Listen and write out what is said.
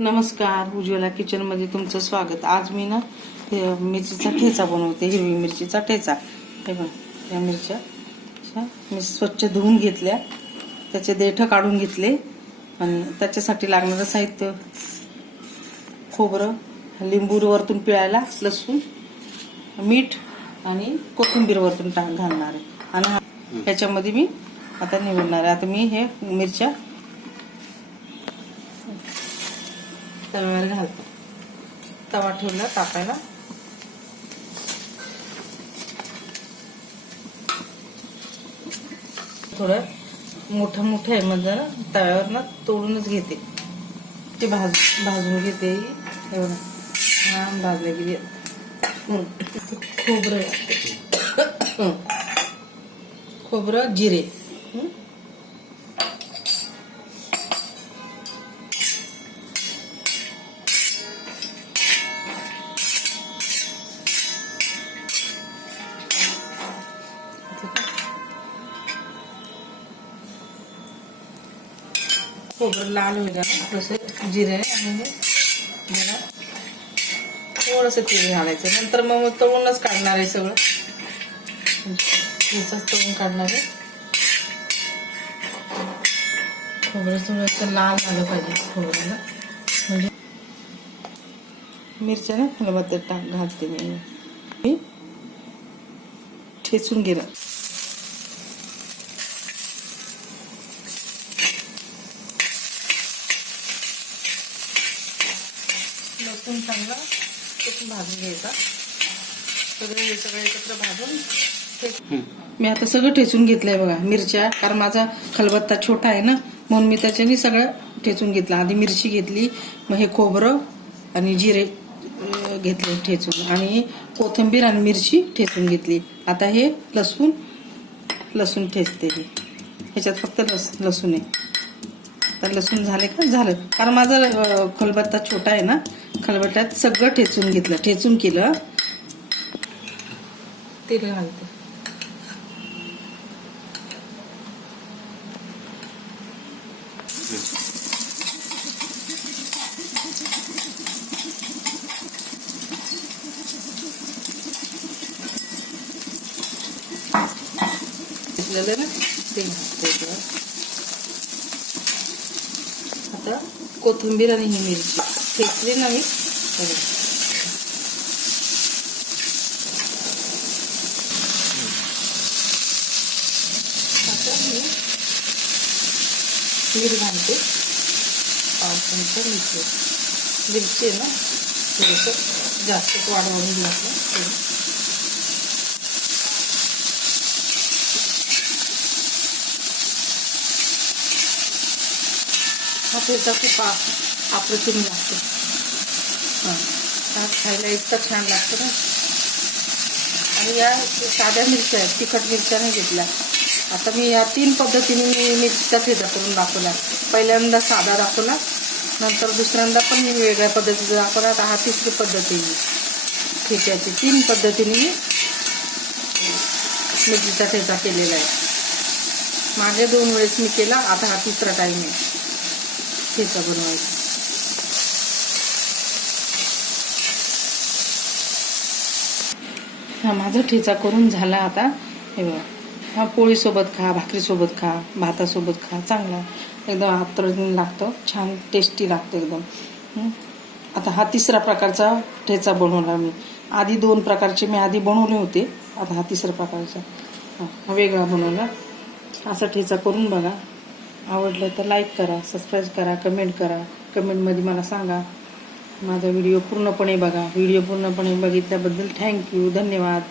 नमस्कार उज्ज्वला किचनमध्ये तुमचं स्वागत. आज मी ना हे मिरचीचा ठेचा बनवते हिरवी मिरचीचा ठेचा. हे बघ या मिरच्या अशा मी स्वच्छ धुवून घेतल्या. त्याचे देठं काढून घेतले. आणि त्याच्यासाठी लागणारं साहित्य खोबरं लिंबू वरतून पिळायला लसूण मीठ आणि कोथिंबीर वरतून टाक घालणार आहे. आणि हा- ह्याच्यामध्ये मी आता निवडणार आहे. आता मी हे मिरच्या तव्यावर घालतो. तवा ठेवला तापायला. थोडं मोठं मोठं आहे म्हणजे ना तव्यावर ना तोडूनच घेते. ते भाज भाजून घेते एवढं छान भाजले गेली. खोबरं खोबरं जिरे. खोबरं लाल होईल थोडंसं जिरे आणि मला थोडंसं तेल घालायचं. नंतर मग तळूनच काढणार आहे सगळं. याचाच तळून काढणार आहे. खोबरं थोडंसं लाल झालं पाहिजे खोबऱ्याला. म्हणजे मिरच्या ना फुलामध्ये टाक घालते मी. मी ठेचून गेलं लसूण चांगला भाजून घ्यायचा. सगळं हे सगळं एकत्र भाजून मी आता सगळं ठेचून घेतलंय बघा मिरच्या कारण माझा खलबत्ता छोटा आहे ना म्हणून मी त्याच्याने सगळं ठेचून घेतलं. आधी मिरची घेतली मग हे खोबरं आणि जिरे घेतले ठेचून. आणि कोथिंबीर आणि मिरची ठेचून घेतली. आता हे लसूण लसूण ठेचते हे ह्याच्यात फक्त लस लसूण आहे. तर लसूण झाले का? झालं. कारण माझा खलबत्ता छोटा आहे ना खलबत्त्यात सगळं ठेचून घेतलं ठेचून केलं. तेल घालते. आता कोथिंबीर आणि ही मिरची. ठेचली ना मी बघा. आता मी मीठ घालते पाव चमचा मिरची मिरची आहे ना थोडंसं जास्तच वाढवून घातलं थोडं हा ठेचा खूप आ- अप्रतिम लागतो. हां. खायला इतकं छान लागतो ना. आणि या साध्या मिरच्या आहेत तिखट मिरच्या नाही घेतल्या. आता मी या तीन पद्धतीने मी मिरचीचा ठेचा करून दाखवला. पहिल्यांदा साधा दाखवला नंतर दुसऱ्यांदा पण मी वेगळ्या पद्धतीचा दाखवला. आता हा तिसरी पद्धतीने ठेच्याची तीन पद्धतीने मी मिरचीचा ठेचा केलेला आहे. मागे दोन वेळेस मी केला आता हा तिसरा टाईम आहे. ठेचा बनवायचा. हा माझा ठेचा करून झाला आता. हे बघा. हा पोळीसोबत खा भाकरीसोबत खा भातासोबत खा. चांगला. एकदम हातरडून लागतो. छान टेस्टी लागतो एकदम. आता हा तिसरा प्रकारचा ठेचा बनवला मी. आधी दोन प्रकारचे मी आधी बनवले होते. आता हा तिसरा प्रकारचा. हा वेगळा बनवला. असा ठेचा करून बघा. आवडलं तर लाईक करा सबस्क्राईब करा कमेंट करा. कमेंटमध्ये मला सांगा. माझा व्हिडिओ पूर्णपणे बघा. व्हिडिओ पूर्णपणे बघितल्याबद्दल थँक्यू. धन्यवाद.